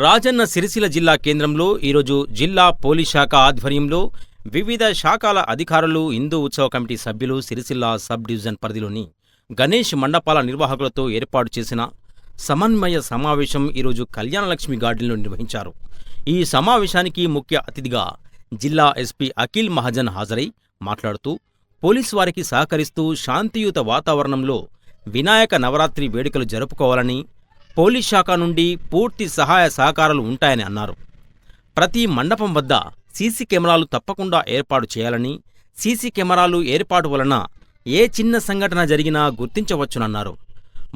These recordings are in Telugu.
రాజన్న సిరిసిల్ల జిల్లా కేంద్రంలో ఈరోజు జిల్లా పోలీస్ శాఖ ఆధ్వర్యంలో వివిధ శాఖల అధికారులు హిందూ ఉత్సవ కమిటీ సభ్యులు సిరిసిల్ల సబ్ డివిజన్ పరిధిలోని గణేష్ మండపాల నిర్వాహకులతో ఏర్పాటు చేసిన సమన్వయ సమావేశం ఈరోజు కళ్యాణలక్ష్మి గార్డెన్లో నిర్వహించారు. ఈ సమావేశానికి ముఖ్య అతిథిగా జిల్లా ఎస్పీ అఖిల్ మహాజన్ హాజరై మాట్లాడుతూ పోలీసు వారికి సహకరిస్తూ శాంతియుత వాతావరణంలో వినాయక నవరాత్రి వేడుకలు జరుపుకోవాలని పోలీస్ శాఖ నుండి పూర్తి సహాయ సహకారాలు ఉంటాయని అన్నారు. ప్రతి మండపం వద్ద సీసీ కెమెరాలు తప్పకుండా ఏర్పాటు చేయాలని సీసీ కెమెరాలు ఏర్పాటు వలన ఏ చిన్న సంఘటన జరిగినా గుర్తించవచ్చునన్నారు.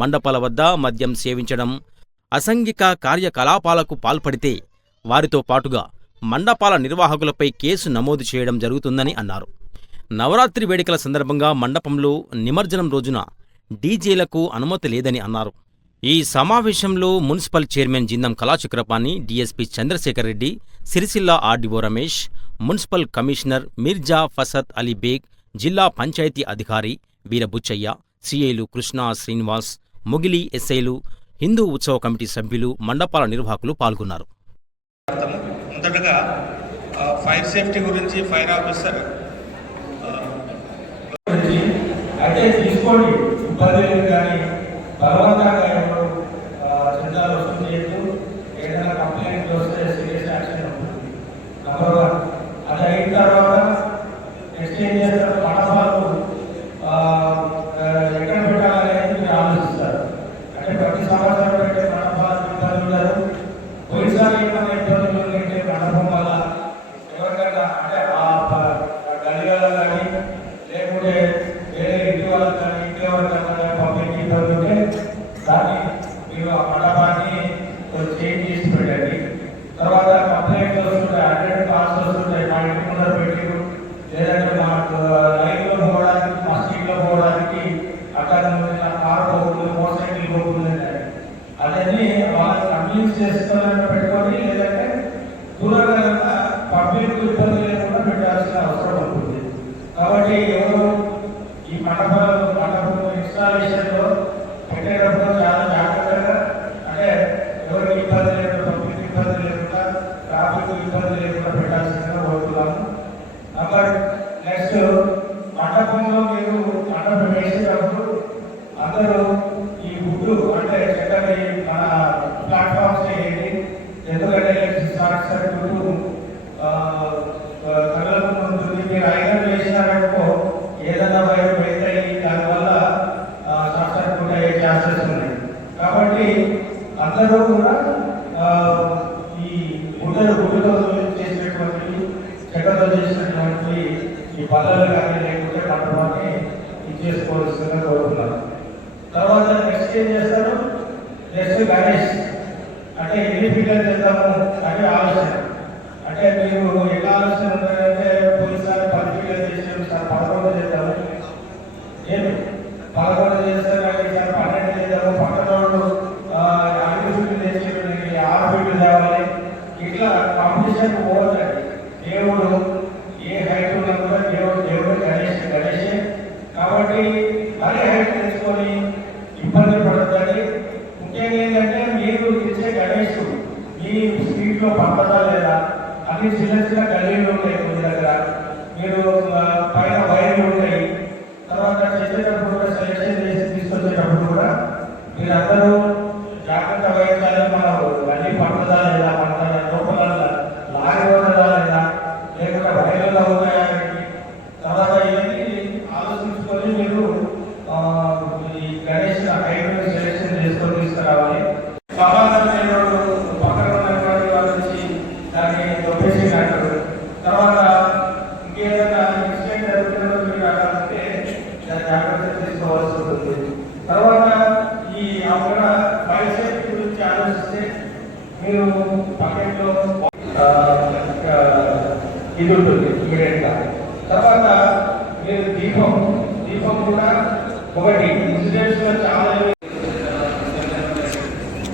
మండపాల వద్ద మద్యం సేవించడం అసంఘిక కార్యకలాపాలకు పాల్పడితే వారితో పాటుగా మండపాల నిర్వాహకులపై కేసు నమోదు చేయడం జరుగుతుందని అన్నారు. నవరాత్రి వేడుకల సందర్భంగా మండపంలో నిమజ్జనం రోజున డీజేలకు అనుమతి లేదని అన్నారు. ఈ సమావేశంలో municipal chairman Jindam Kalachakrapani DSP Chandrashekar Reddy Sircilla RDO Ramesh municipal commissioner Mirza Fasat Ali Baig జిల్లా పంచాయతీ అధికారి వీరబుచ్చయ్య సిఐలు కృష్ణ శ్రీనివాస్ ముగిలి ఎస్ఐలు హిందూ ఉత్సవ కమిటీ సభ్యులు మండపాల నిర్వాహకులు పాల్గొన్నారు. ఫైర్ సేఫ్టీ గురించి ఫైర్ ఆఫీసర్ తీసుకోండి. కానీ బలవంతంగా ఎవరు ஏழு மாவட்ட ఈ కానీ లేకుంటే పట్టణాన్ని ఇచ్చేసుకోవాల్సిందిగా కోరుతున్నారు. తర్వాత నెక్స్ట్ ఏం చేస్తారు? నెక్స్ట్ గణేష్. అంటే ఎన్ని ఫిగర్ చేద్దాము అని ఆలోచన. అంటే మీరు ఎలా ఆలోచన కాబట్టి అదే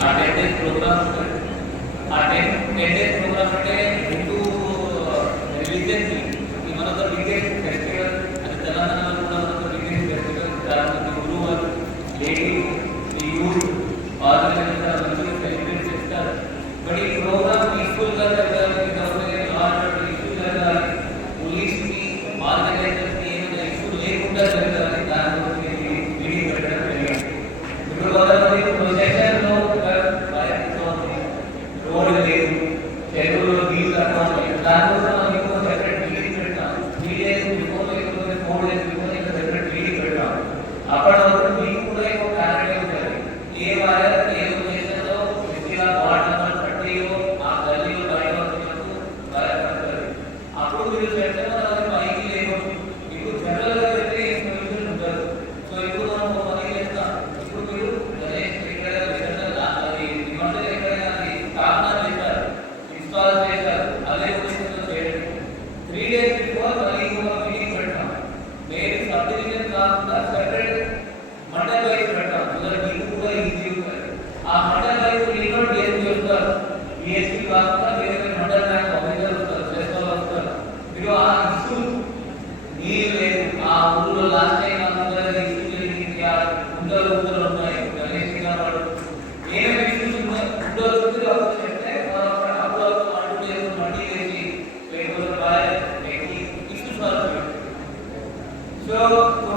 Attendance program attendance program એટલે હિન્દુ રિલિજનથી que the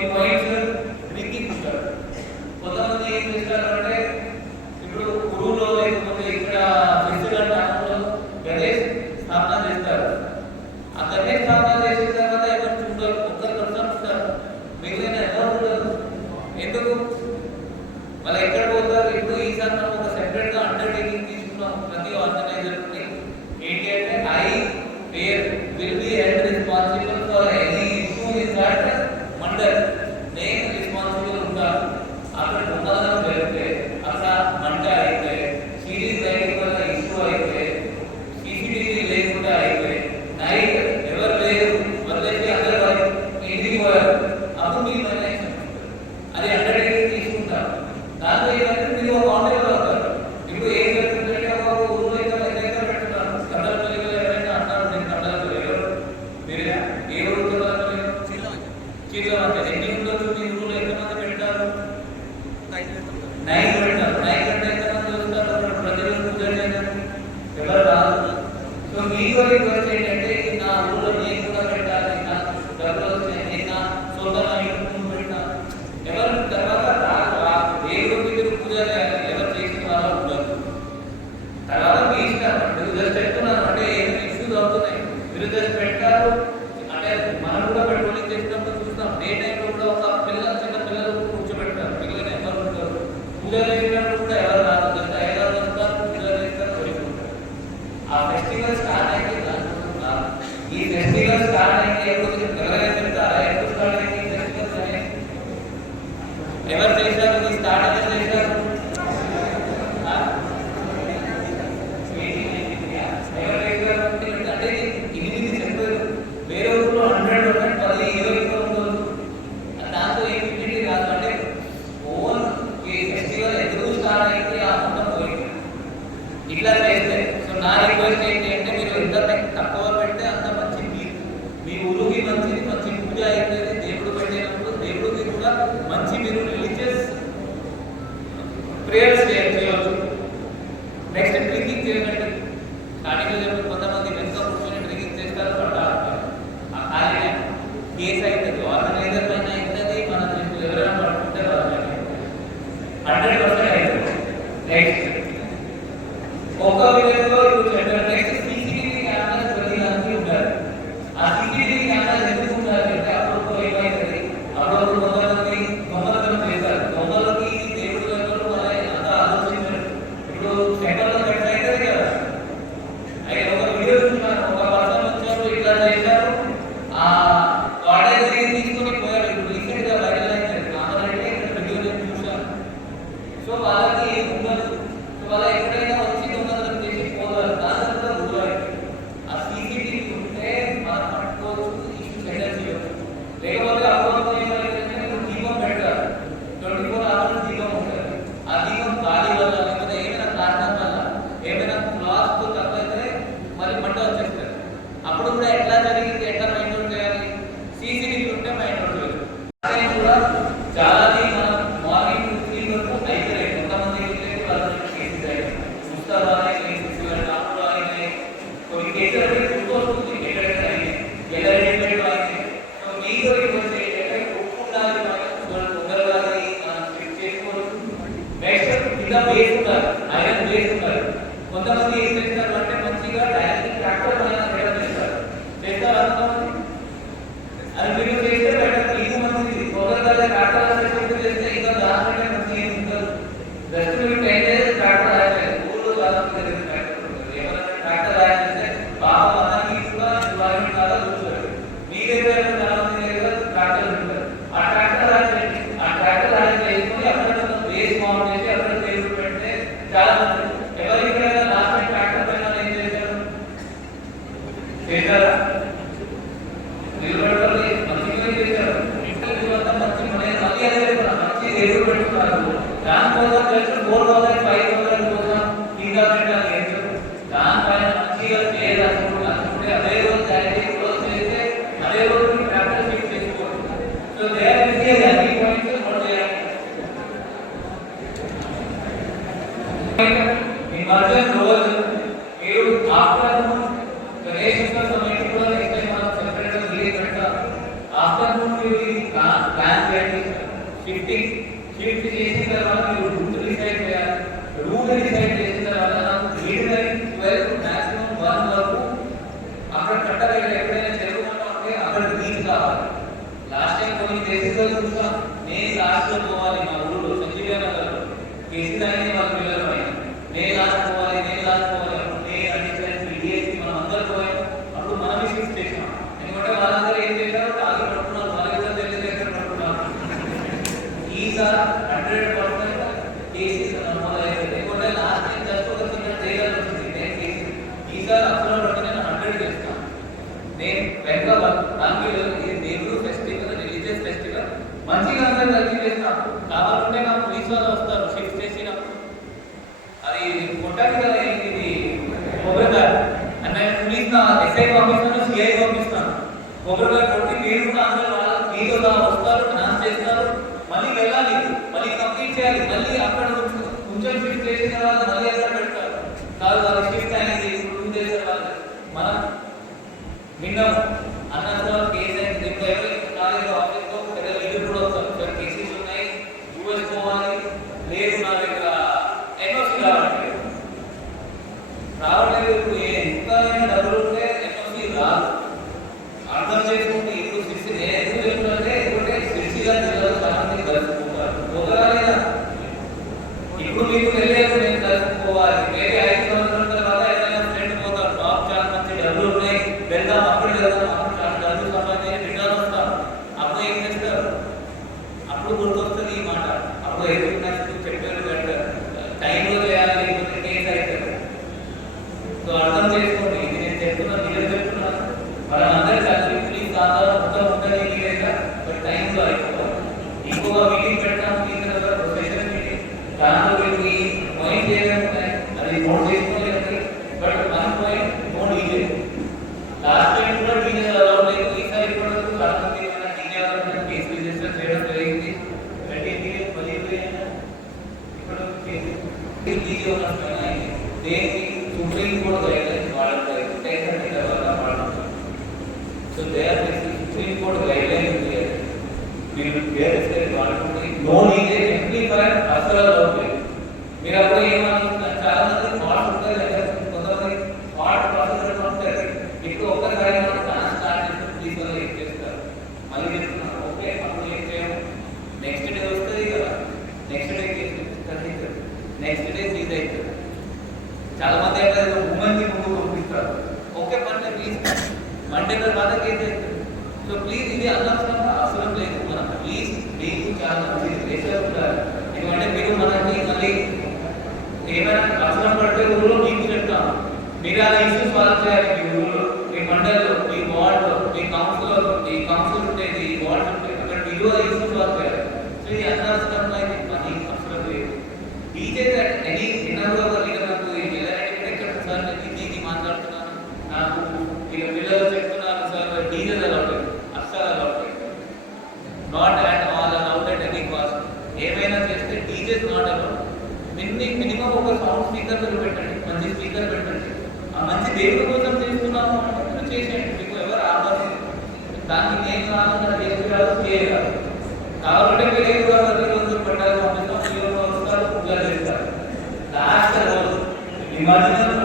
people అక్కడ దొంగతనం Uh, next thing 가는 Marvel state పంపిస్తాను సిఐ పంపిస్తాను. ఒకరిగా కొట్టి మీరు కూడా అందరూ మీతో వస్తారు డాన్స్ చేస్తారు. మళ్ళీ వెళ్ళాలి. మళ్ళీ కంప్లీట్ చేయాలి. మళ్ళీ అక్కడ కొంచెం షిఫ్ట్ చేసిన తర్వాత మళ్ళీ ఎక్కడ పెడతారు? కాదు వాళ్ళ షిఫ్ట్ అనేది చేసే వాళ్ళకి మనం విన్నాము. అన్న తర్వాత don't eat it ఏమైనా కష్టం పడితే ఊళ్ళో నీకు చెప్తాను మీరు అలా ఇష్యూస్ సాల్వ్ చేయాలి మీ ఊళ్ళో మీ మండలిలో మీ వార్డులో మీ కౌన్సిల్ మీ కౌన్సిల్ ఉంటే మీ వార్డు ఉంటే అక్కడ మీరు ఇష్యూస్ సాల్వ్ చేయాలి శ్రీ అన్నాస్కరణ అయితే పెట్టండి మంచి స్పీకర్ పెట్టండి. ఆ మంచి దేవుడి కోసం చేస్తున్నాము అన్నట్టు చేసేయండి. మీకు ఎవరు ఆపరు దానికి నేను కాదు నా దేవుడు కాదు చేయగలరు కాబట్టి మీరు ఏం ప్రతి రోజు పెట్టాలి పంపిస్తాం ఈ రోజు వస్తారు పూజలు చేస్తారు. లాస్ట్ రోజు నిమజ్జనం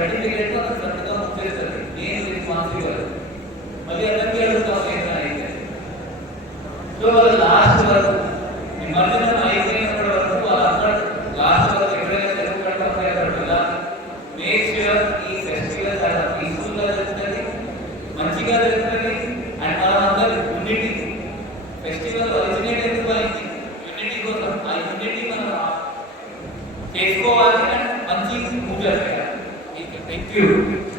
ಸರ್ಟಿಫಿಕೇಟ್ ಸಂತತ ಮುಚ್ಚರಿಸಲು ಏನು ರೆಸ್ಪಾನ್ಸಿಬಲ್ ಮತ್ತೆ ಅದಕ್ಕೆ ಹೇಳುತ್ತಾ ಏನಾಗಿದೆ ಕೇವಲ ಲಾಸ್ಟ್ ವರೆಗೂ